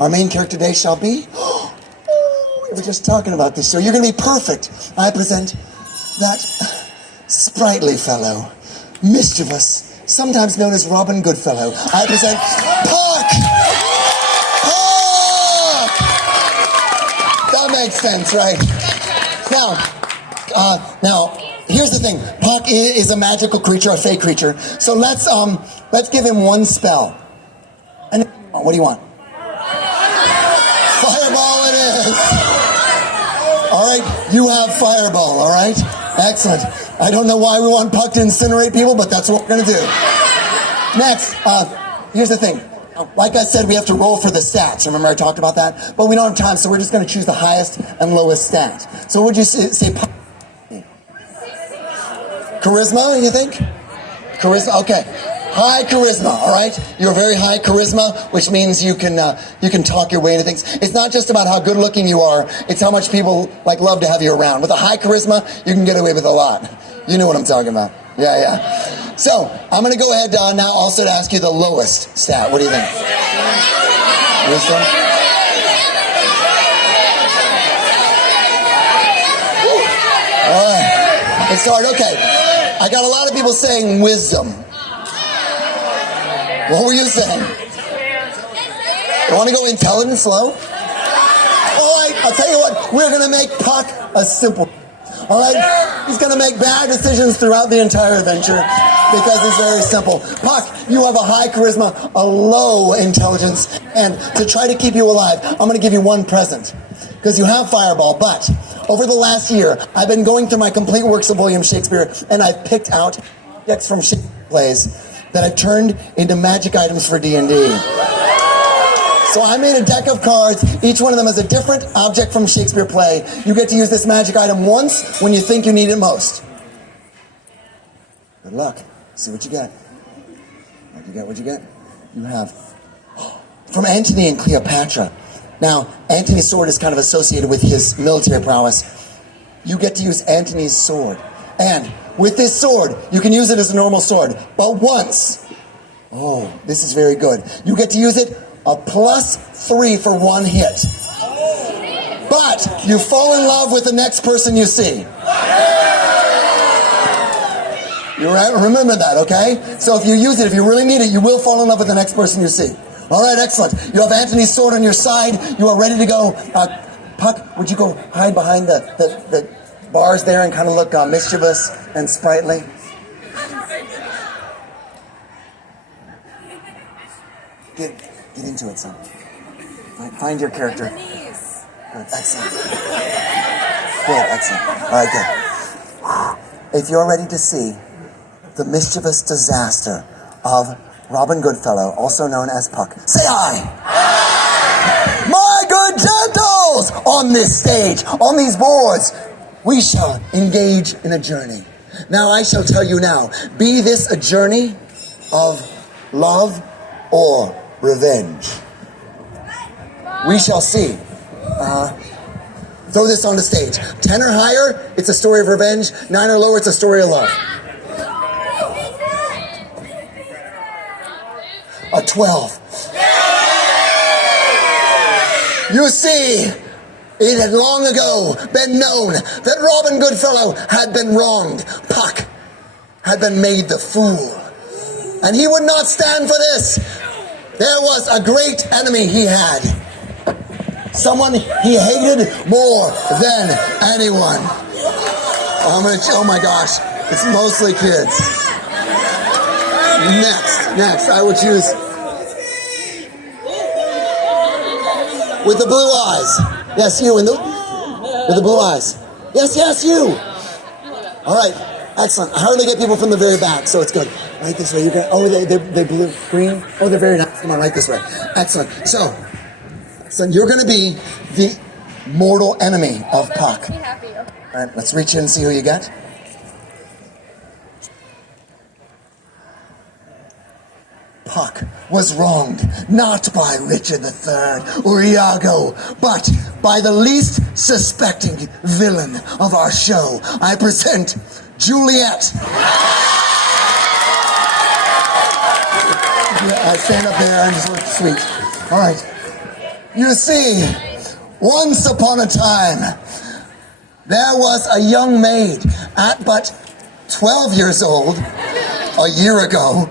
Our main character today shall be... we were just talking about this, so you're going to be perfect. I present that sprightly fellow, mischievous, sometimes known as Robin Goodfellow. I present Puck! Puck! That makes sense, right? Now, here's the thing. Puck is a magical creature, a fey creature. So let's give him one spell. And what do you want? Fireball it is. All right, you have fireball, all right? Excellent. I don't know why we want Puck to incinerate people, but that's what we're going to do. Next, here's the thing. Like I said, we have to roll for the stats. Remember I talked about that? But we don't have time, so we're just going to choose the highest and lowest stat. So would you say Puck? Charisma, you think? Charisma, okay. High charisma, all right? You're very high charisma, which means you can talk your way into things. It's not just about how good looking you are, it's how much people love to have you around. With a high charisma, you can get away with a lot. You know what I'm talking about. Yeah. So, I'm going to go ahead now also to ask you the lowest stat. What do you think? Wisdom? All right. Let's start. Okay. I got a lot of people saying wisdom. What were you saying? You want to go intelligent slow? All right, I'll tell you what. We're going to make Puck a simple. All right? He's going to make bad decisions throughout the entire adventure because it's very simple. Puck, you have a high charisma, a low intelligence, and to try to keep you alive, I'm going to give you one present because you have fireball, but over the last year, I've been going through my complete works of William Shakespeare, and I've picked out objects from Shakespeare plays that I've turned into magic items for D&D. So I made a deck of cards. Each one of them is a different object from Shakespeare play. You get to use this magic item once when you think you need it most. Good luck. See what you get. What'd you get? You have from Antony and Cleopatra. Now, Antony's sword is kind of associated with his military prowess. You get to use Antony's sword. And with this sword, you can use it as a normal sword. But once, this is very good. You get to use it a +3 for one hit. But you fall in love with the next person you see. You remember that, okay? So if you use it, if you really need it, you will fall in love with the next person you see. All right, excellent. You have Antony's sword on your side. You are ready to go. Puck, would you go hide behind the bars there and kind of look mischievous and sprightly? Get into it, son. Find your character. Good, excellent. Good, excellent. All right, good. If you're ready to see the mischievous disaster of Robin Goodfellow, also known as Puck, say aye! My good gentles! On this stage, on these boards, we shall engage in a journey. Now I shall tell you now, be this a journey of love or revenge. We shall see. Throw this on the stage. 10 or higher, it's a story of revenge. 9 or lower, it's a story of love. A 12. You see, it had long ago been known that Robin Goodfellow had been wronged. Puck had been made the fool. And he would not stand for this. There was a great enemy he had. Someone he hated more than anyone. Oh my gosh, it's mostly kids. Next, I will choose with the blue eyes. Yes, you with the blue eyes. Yes, you. All right, excellent. I hardly get people from the very back, so it's good. Right this way. They blue, green. Oh, they're very nice. Come on, right this way. Excellent. So you're going to be the mortal enemy of Puck. All right, let's reach in and see who you get. Puck was wronged not by Richard III or Iago, but by the least suspecting villain of our show. I present Juliet. Stand up there and just look sweet. All right. You see, once upon a time, there was a young maid at but 12 years old, a year ago.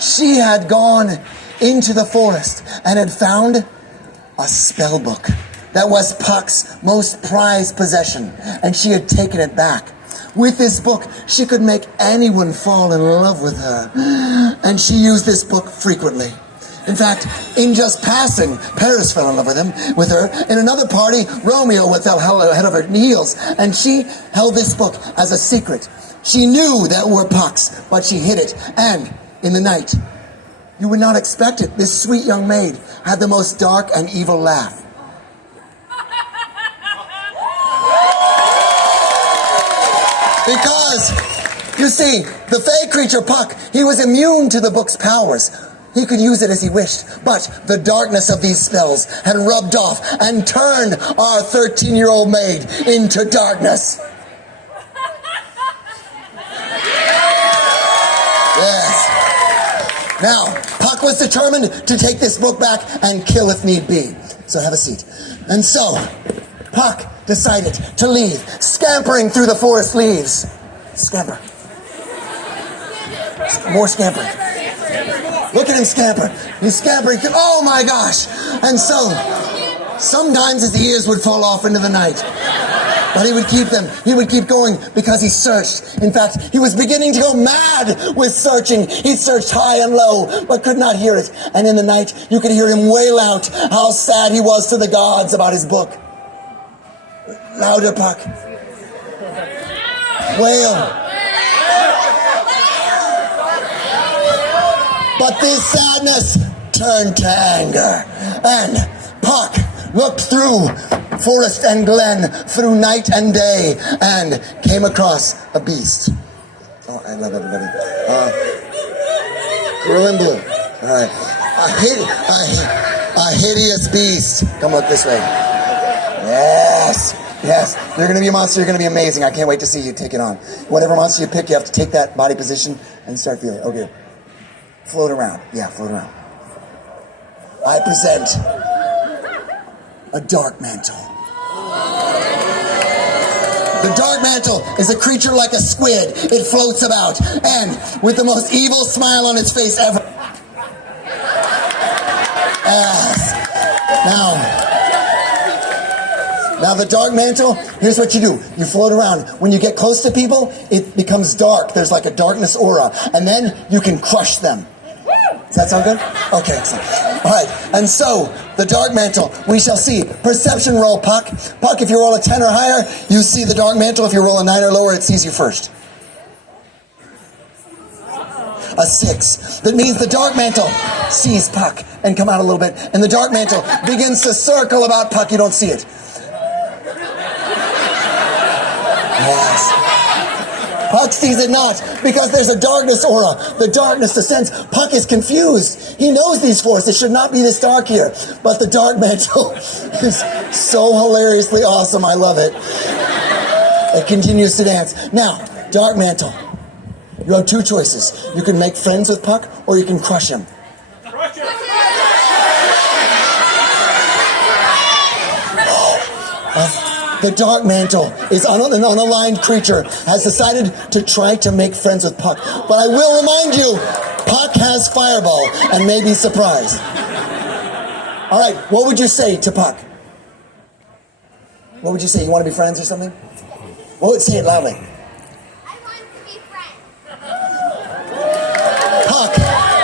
She had gone into the forest and had found a spell book that was Puck's most prized possession, and she had taken it back. With this book, she could make anyone fall in love with her, and she used this book frequently. In fact, in just passing, Paris fell in love with her. In another party, Romeo fell head over heels, and she held this book as a secret. She knew that were Puck's, but she hid it, and in the night, you would not expect it, this sweet young maid had the most dark and evil laugh. Because, you see, the fey creature Puck, he was immune to the book's powers. He could use it as he wished, but the darkness of these spells had rubbed off and turned our 13-year-old maid into darkness. Yes. Now, Puck was determined to take this book back and kill if need be. So have a seat. And so, Puck decided to leave, scampering through the forest leaves. Scamper. More scampering. Look at him scamper. He's scampering through. Oh my gosh. And so, sometimes his ears would fall off into the night. But he would keep them. He would keep going because he searched. In fact, he was beginning to go mad with searching. He searched high and low, but could not hear it. And in the night, you could hear him wail out how sad he was to the gods about his book. Louder, Puck. Wail. But this sadness turned to anger. And Puck looked through forest and glen, through night and day, and came across a beast. Oh, I love everybody. Girl in blue. All right. A hideous beast. Come look this way. Yes. Yes. You're going to be a monster. You're going to be amazing. I can't wait to see you take it on. Whatever monster you pick, you have to take that body position and start feeling it. Okay. Float around. Yeah, float around. I present a dark mantle. The dark mantle is a creature like a squid. It floats about, and with the most evil smile on its face ever. Yes. Now the dark mantle, here's what you do. You float around. When you get close to people, it becomes dark. There's like a darkness aura, and then you can crush them. Does that sound good? Okay, excellent. All right, and so, the dark mantle, we shall see. Perception roll, Puck. Puck, if you roll a 10 or higher, you see the dark mantle. If you roll a 9 or lower, it sees you first. A 6. That means the dark mantle sees Puck and come out a little bit, and the dark mantle begins to circle about Puck. You don't see it. Yes. Puck sees it not, because there's a darkness aura. The darkness descends. Puck is confused. He knows these forests. It should not be this dark here. But the dark mantle is so hilariously awesome. I love it. It continues to dance. Now, dark mantle. You have two choices. You can make friends with Puck, or you can crush him. Crush him! The dark mantle is an unaligned creature, has decided to try to make friends with Puck. But I will remind you, Puck has fireball and may be surprised. All right, what would you say to Puck? What would you say? You want to be friends or something? What would say it loudly? I want to be friends. Puck.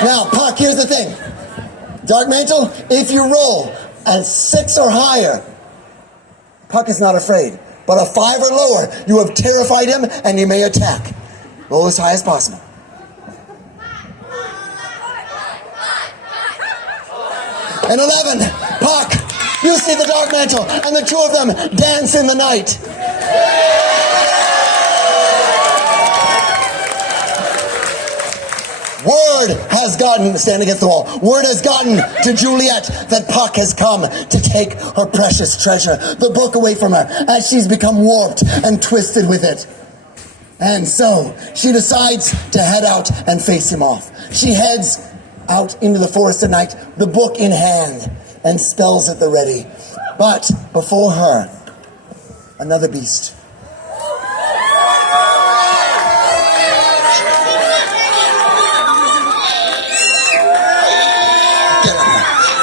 Now, Puck, here's the thing. Dark mantle, if you roll a 6 or higher, Puck is not afraid. But a 5 or lower, you have terrified him and you may attack. Roll as high as possible. And 11, Puck, you see the dark mantle, and the two of them dance in the night. Word has gotten, stand against the wall, word has gotten to Juliet that Puck has come to take her precious treasure, the book, away from her, as she's become warped and twisted with it. And so, she decides to head out and face him off. She heads out into the forest at night, the book in hand. and spells at the ready. But before her, another beast.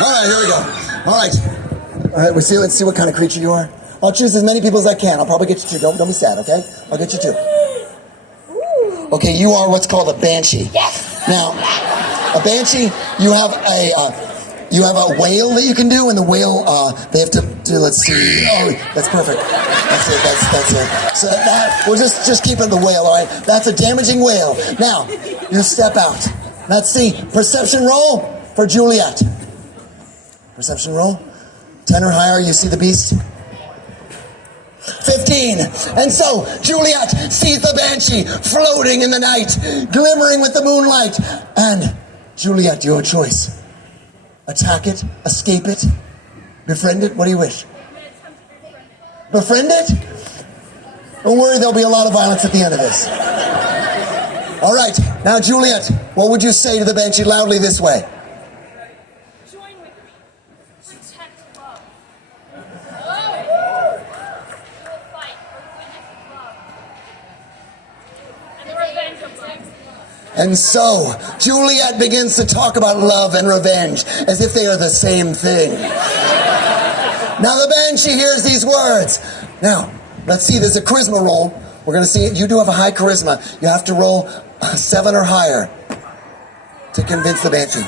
All right, here we go. All right, let's see what kind of creature you are. I'll choose as many people as I can. I'll probably get you two. Don't be sad, okay? I'll get you two. Okay, you are what's called a banshee. Yes. Now, a banshee, you have a wail that you can do, and the wail, they have to do, let's see. Oh, that's perfect. That's it. So we'll just keep it the wail, all right? That's a damaging wail. Now, you step out. Let's see. Perception roll for Juliet. Perception roll. 10 or higher, you see the beast. 15. And so Juliet sees the banshee floating in the night, glimmering with the moonlight. And Juliet, you have a choice. Attack it, escape it, befriend it. What do you wish? Befriend it? Don't worry, there'll be a lot of violence at the end of this. All right, now Juliet, what would you say to the banshee loudly this way? Join with me. Protect love. We will fight for the goodness of love. And the revenge of love. And so, Juliet begins to talk about love and revenge as if they are the same thing. Now the banshee hears these words. Now, let's see, there's a charisma roll. We're going to see it. You do have a high charisma. You have to roll a 7 or higher to convince the banshee.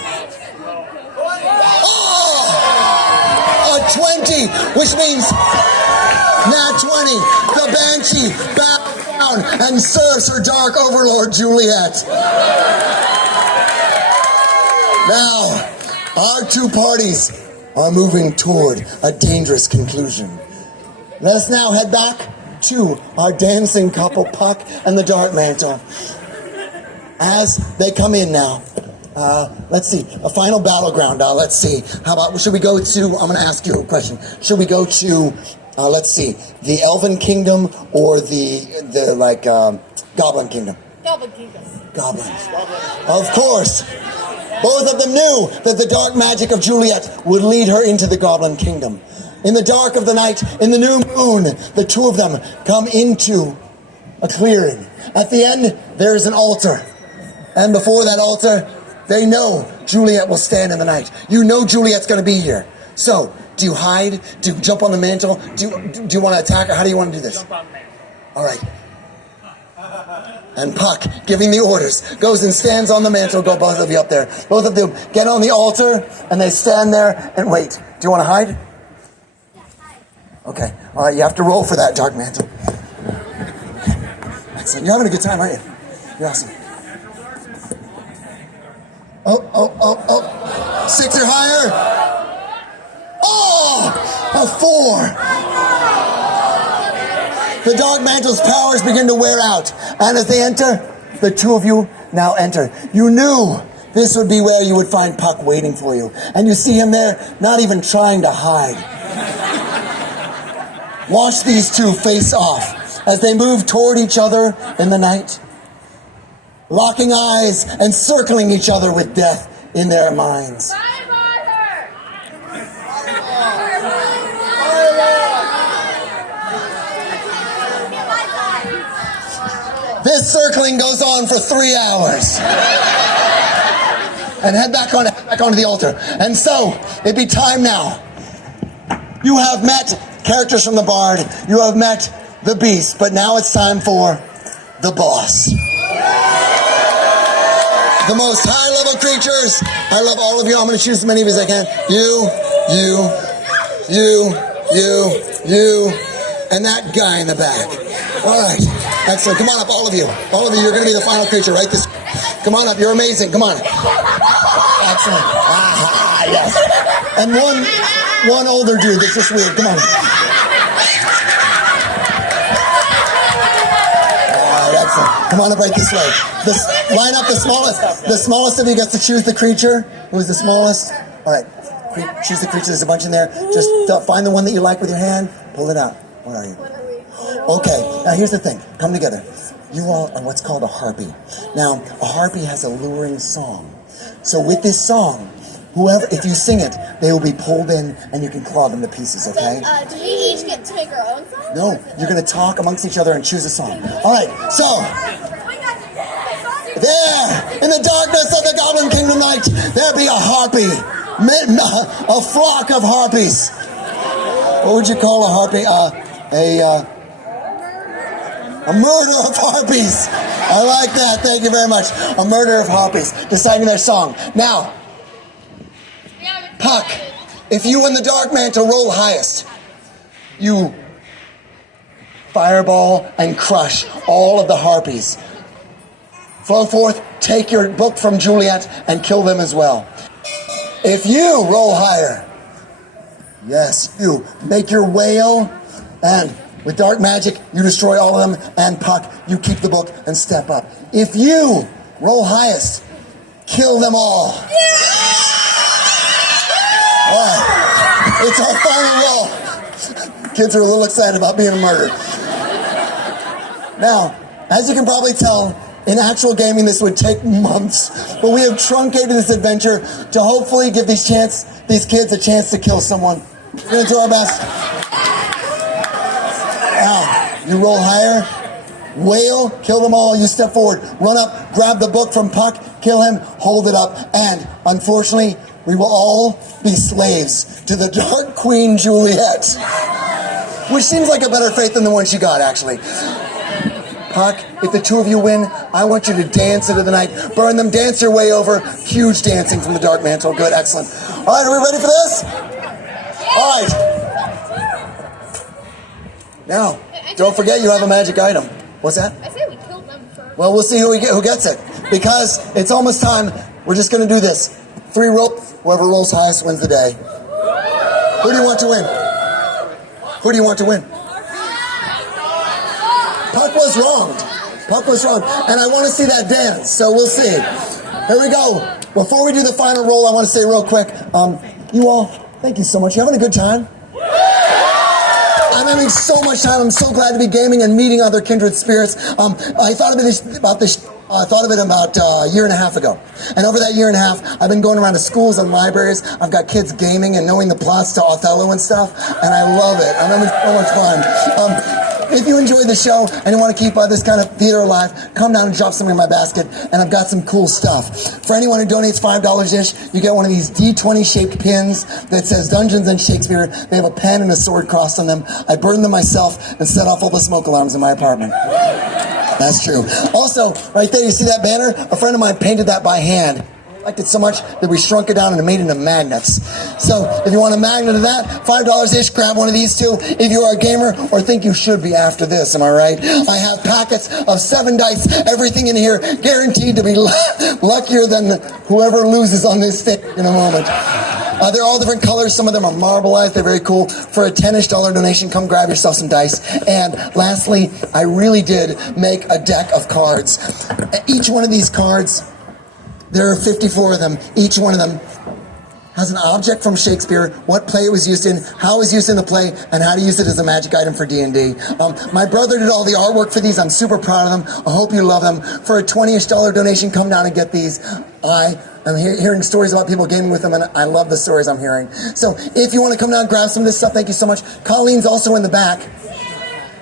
Oh! A 20, which means nat 20. The banshee bows down and serves her dark overlord, Juliet. Now, our two parties are moving toward a dangerous conclusion. Let us now head back to our dancing couple, Puck and the Dark Mantle. As they come in now, let's see, a final battleground. Let's see, how about, should we go to, I'm going to ask you a question. Should we go to, let's see, the Elven Kingdom or the Goblin Kingdom? Goblin Kingdom. Goblins. Of course. Both of them knew that the dark magic of Juliet would lead her into the Goblin Kingdom. In the dark of the night, in the new moon, the two of them come into a clearing. At the end, there is an altar. And before that altar, they know Juliet will stand in the night. You know Juliet's going to be here. So, do you hide? Do you jump on the mantle? Do you want to attack her? How do you want to do this? Jump on the mantle. All right. And Puck, giving the orders, goes and stands on the mantle. Go both of you up there. Both of them get on the altar, and they stand there and wait. Do you want to hide? Okay. All right, you have to roll for that, Dark Mantle. Excellent. You're having a good time, aren't you? You're awesome. Oh. 6 or higher. Oh! A 4. The Dark Mantle's powers begin to wear out. And as they enter, the two of you now enter. You knew this would be where you would find Puck waiting for you. And you see him there, not even trying to hide. Watch these two face off as they move toward each other in the night, locking eyes and circling each other with death in their minds. This circling goes on for 3 hours. And head back onto the altar. And so, it'd be time now. You have met characters from the Bard. You have met the Beast. But now it's time for the boss. The most high-level creatures. I love all of you. I'm going to choose as many of you as I can. You, and that guy in the back. All right. Excellent. Come on up, all of you. All of you, you're going to be the final creature, right? Come on up. You're amazing. Come on. Excellent. Ah, yes. And one older dude that's just weird. Come on. Excellent. Come on up right this way. Line up the smallest. The smallest of you gets to choose the creature. Who's the smallest? All right. Choose the creature. There's a bunch in there. Just find the one that you like with your hand. Pull it out. Where are you? Okay. Now here's the thing. Come together. You all are what's called a harpy. Now, a harpy has a luring song. So with this song, Whoever, if you sing it, they will be pulled in and you can claw them to pieces, okay? Do we each get to make our own song? No, you're going to talk amongst each other and choose a song. All right, so, there, in the darkness of the Goblin Kingdom night, there be a harpy, a flock of harpies. What would you call a harpy? A murder of harpies. I like that, thank you very much. A murder of harpies, deciding their song. Now, Puck, if you and the Dark Mantle roll highest, you fireball and crush all of the harpies. Flow forth, take your book from Juliet and kill them as well. If you roll higher, yes, you make your whale, and with dark magic, you destroy all of them, and Puck, you keep the book and step up. If you roll highest, kill them all. All right, it's our final roll. Kids are a little excited about being murdered. Now, as you can probably tell, in actual gaming this would take months, but we have truncated this adventure to hopefully give these kids a chance to kill someone. We're going to do our best. Now, you roll higher, whale, kill them all, you step forward, run up, grab the book from Puck, kill him, hold it up, and unfortunately, we will all be slaves to the Dark Queen Juliet. Which seems like a better fate than the one she got, actually. Puck, if the two of you win, I want you to dance into the night. Burn them, dance your way over. Huge dancing from the Dark Mantle. Good, excellent. All right, are we ready for this? All right. Now, don't forget you have a magic item. What's that? I say we killed them first. Well, we'll see who gets it. Because it's almost time. We're just going to do this. 3 rolls. Whoever rolls highest wins the day. Who do you want to win? Who do you want to win? Puck was wronged. Puck was wronged. And I want to see that dance, so we'll see. Here we go. Before we do the final roll, I want to say real quick, you all, thank you so much. You having a good time? I'm having so much time. I'm so glad to be gaming and meeting other kindred spirits. I thought about this about a year and a half ago. And over that year and a half, I've been going around to schools and libraries. I've got kids gaming and knowing the plots to Othello and stuff. And I love it. I'm having so much fun. If you enjoyed the show and you want to keep this kind of theater alive, come down and drop something in my basket, and I've got some cool stuff. For anyone who donates $5-ish, you get one of these D20-shaped pins that says Dungeons and Shakespeare. They have a pen and a sword crossed on them. I burned them myself and set off all the smoke alarms in my apartment. That's true. Also, right there, you see that banner? A friend of mine painted that by hand. I liked it so much that we shrunk it down and made it into magnets. So if you want a magnet of that, $5-ish, grab one of these two. If you are a gamer or think you should be after this, am I right? I have packets of 7 dice, everything in here, guaranteed to be luckier than whoever loses on this stick in a moment. They're all different colors. Some of them are marbleized. They're very cool. For a $10-ish donation, come grab yourself some dice. And lastly, I really did make a deck of cards. Each one of these cards, there are 54 of them. Each one of them has an object from Shakespeare, what play it was used in, how it was used in the play, and how to use it as a magic item for D&D. My brother did all the artwork for these. I'm super proud of them. I hope you love them. For a $20-ish donation, come down and get these. I'm hearing stories about people gaming with them, and I love the stories I'm hearing. So if you want to come down and grab some of this stuff, thank you so much. Colleen's also in the back.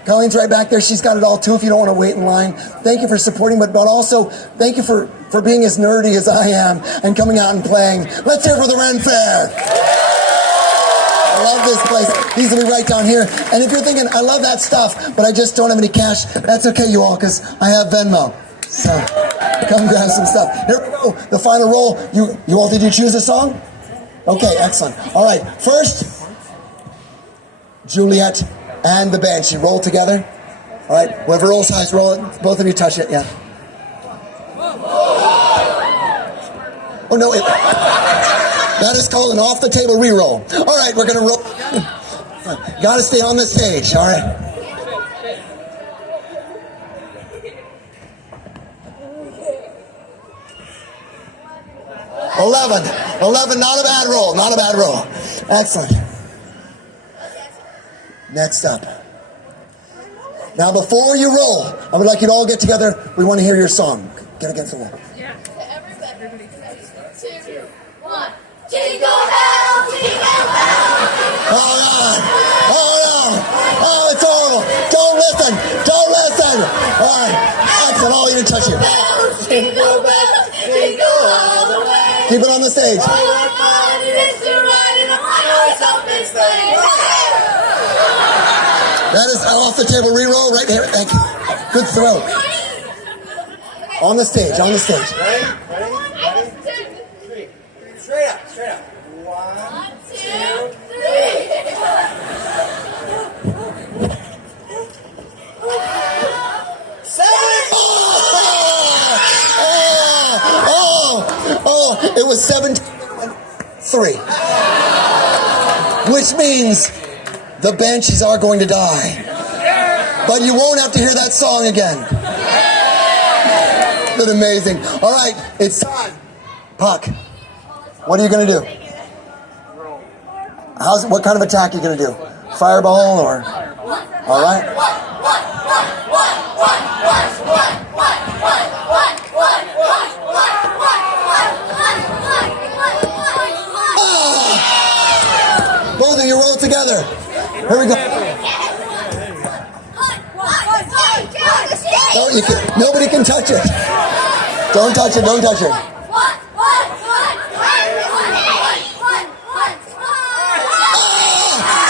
Colleen's right back there. She's got it all, too, if you don't want to wait in line. Thank you for supporting, but also thank you for being as nerdy as I am and coming out and playing. Let's hear it for the Ren Faire. I love this place. These will be right down here. And if you're thinking, I love that stuff, but I just don't have any cash, that's okay, you all, because I have Venmo. So come grab some stuff. Here we go. The final roll. You all, did you choose a song? Okay, excellent. All right, first, Juliet and the Banshee roll together. All right, whoever rolls highest, roll it. Both of you touch it, yeah. Oh, no, that is called an off-the-table re-roll. All right, we're going to roll. Got to stay on the stage, all right? Eleven, not a bad roll, not a bad roll. Excellent. Next up. Now, before you roll, I would like you to all get together. We want to hear your song. Get against the wall. Yeah. Everybody. 2, 1, 2. Oh, God. Oh, no. Oh, it's horrible. Don't listen. Don't listen. All right. Excellent. Oh, you didn't touch it. Jingle bells, jingle all the way. Keep it on the stage. What fun it is to ride in a one-horse open sleigh. That is off the table. Reroll right here. Thank you. Good throw. On the stage. On the stage. Ready? Straight up. 1, 2, 7. Oh, it was 7-3. Which means the Banshees are going to die. But you won't have to hear that song again. Isn't it amazing? All right, it's time. Puck, what are you going to do? What kind of attack are you going to do? Fireball or? All right. Both of you roll together. Here we go. Oh, nobody can touch it. Don't touch it. Don't touch it.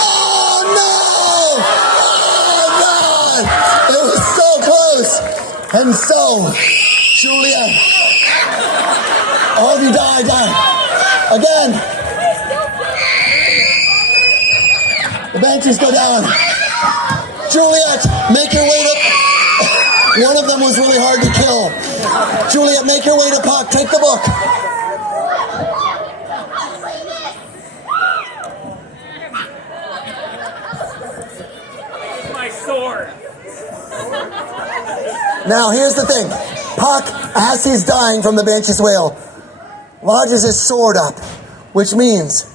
Oh, no! Oh, God! It was so close. And so, Juliet. All of you die. Again. The Banshees go down. Juliet, make your way to... One of them was really hard to kill. Juliet, make your way to Puck. Take the book. My sword. Now, here's the thing. Puck, as he's dying from the Banshee's wail, lodges his sword up, which means,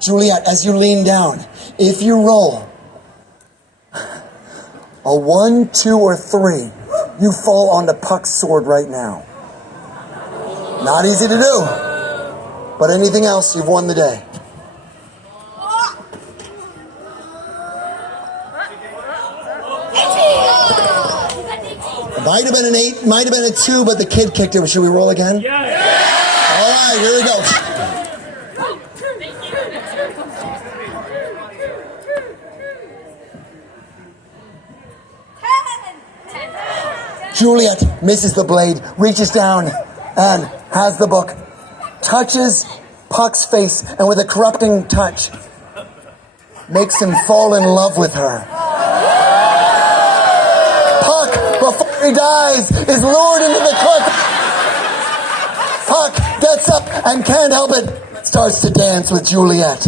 Juliet, as you lean down, if you roll a 1, 2, or 3, you fall onto Puck's sword right now. Not easy to do, but anything else, you've won the day. Might have been an 8, might have been a 2, but the kid kicked it. Should we roll again? Yeah. All right, here we go. Juliet misses the blade, reaches down, and has the book, touches Puck's face, and with a corrupting touch, makes him fall in love with her. Puck, before he dies, is lured into the cliff. Puck gets up and can't help it, starts to dance with Juliet.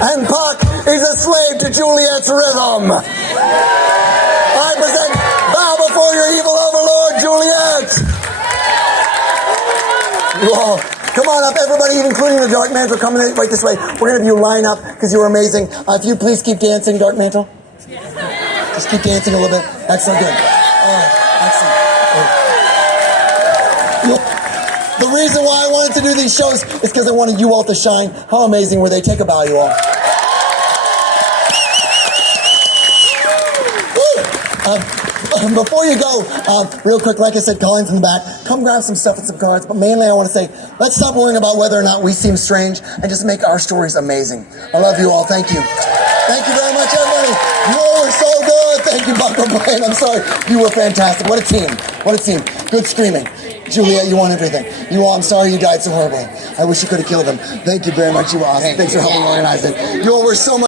And Puck is a slave to Juliet's rhythm. I present, bow before your evil overlord, Juliet. You all, come on up, everybody, including the Dark Mantle, coming right this way. We're going to have you line up because you were amazing. If you please keep dancing, Dark Mantle. Just keep dancing a little bit. Excellent, good. All right, excellent. The reason why I wanted to do these shows is because I wanted you all to shine. How amazing were they? Take a bow, you all. Before you go, real quick, like I said, Colin's in the back. Come grab some stuff and some cards. But mainly I want to say, let's stop worrying about whether or not we seem strange and just make our stories amazing. I love you all. Thank you. Thank you very much, everybody. You all were so good. Thank you, Buck O'Brien. I'm sorry. You were fantastic. What a team. What a team. Good screaming. Juliet, you won everything. You all, I'm sorry you died so horribly. I wish you could have killed them. Thank you very much. You were awesome. Thanks for helping organize it. You all were so much.